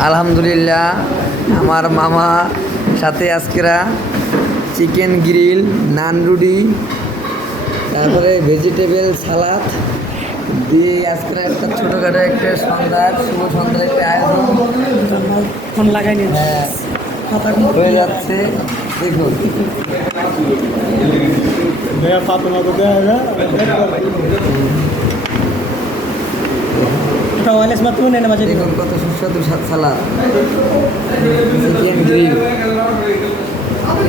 আলহামদুলিল্লাহ আমার মামা সাথে আজকেরা চিকেন গ্রিল নান রুডি তারপরে ভেজিটেবল সালাদ দিয়ে আজকের একটা ছোটোখাটো একটা সন্ধ্যা শুভ সন্ধ্যা একটা আয়োজন। ফোন লাগাই হ্যাঁ, হয়ে যাচ্ছে। দেখুন। পাতলা একটা ওয়ালেস বাথরুম নেন মাঝে দেখুন কত সুস্বাদু সালাদ। চিকেন গ্রিল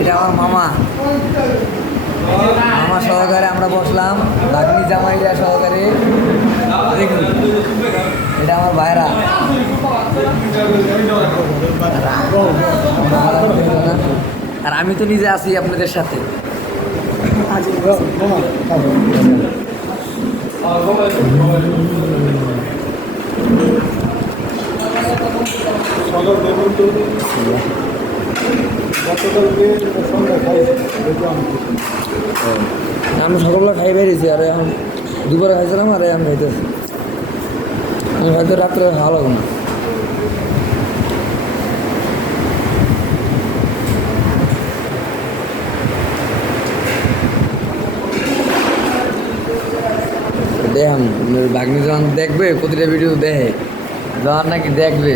এটা আমার মামা। মামা সহকারে আমরা বসলাম লাগনি জামাইরা সহকারে। দেখুন এটা আমার ভাইরা। আর আমি তো নিজে আছি আপনাদের সাথে। আজ আমি সকালবেলা খাই বেরিয়েছি, আর এখন দুপুরে খাইছিলাম, আর এখন খাইতেছি। আমি হয়তো রাত্রে ভালো লাগবে না। দেখাম বাগনি যখন দেখবে, প্রতিটা ভিডিও দেখে। যখন নাকি দেখবে।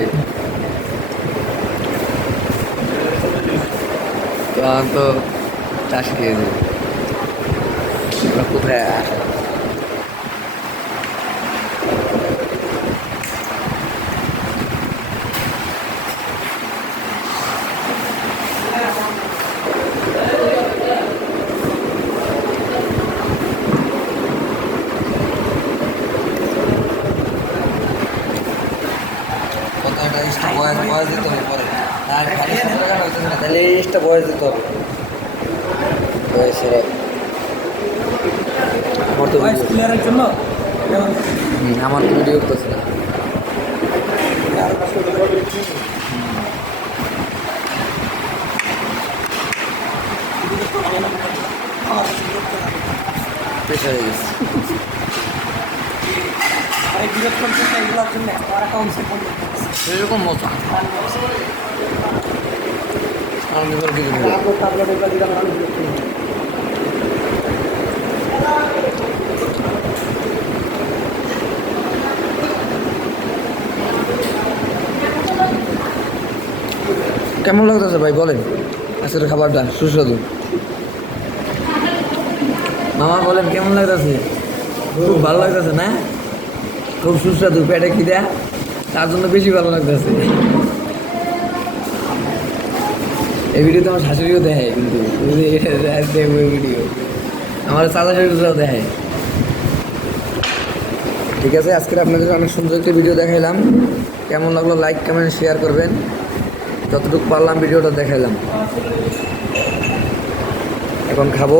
তখন তো চাষ খেয়ে আমরা কোথায় বয়স বয়স দিতে হবে পরে আর তাহলে বয়স দিতে হবে। বয়সের আমার তো আমার তো ভিডিও করতেছে না। প্রেশার হয়ে গেছে। এই বিরোধ করছে এইগুলোর জন্য আমার অ্যাকাউন্টে ফোন সেরকম মজা। আমি করে কিছু নেই। আপলোড আপলোড এগুলো দিলে আমার অনেক বিরক্ত লাগে। কেমন লাগতেছে ভাই বলেন। আজকের খাবারটা সুস্বাদু। মামা বলেন কেমন লাগতেছে? খুব ভালো লাগতেছে না? খুব সুস্বাদু, পেটে খিদা। তার জন্য বেশি ভালো লাগতেছে। এই ভিডিও তো আমার শাশুড়িও দেখায় কিন্তু দেখব এই ভিডিও। আমার চাচা শাশুড়িও দেখায়। ঠিক আছে আজকে আপনাদের অনেক সুন্দর একটা ভিডিও দেখাইলাম। কেমন লাগল লাইক, কমেন্ট, শেয়ার করবেন। যতটুকু পারলাম ভিডিওটা দেখাইলাম। এখন খাব।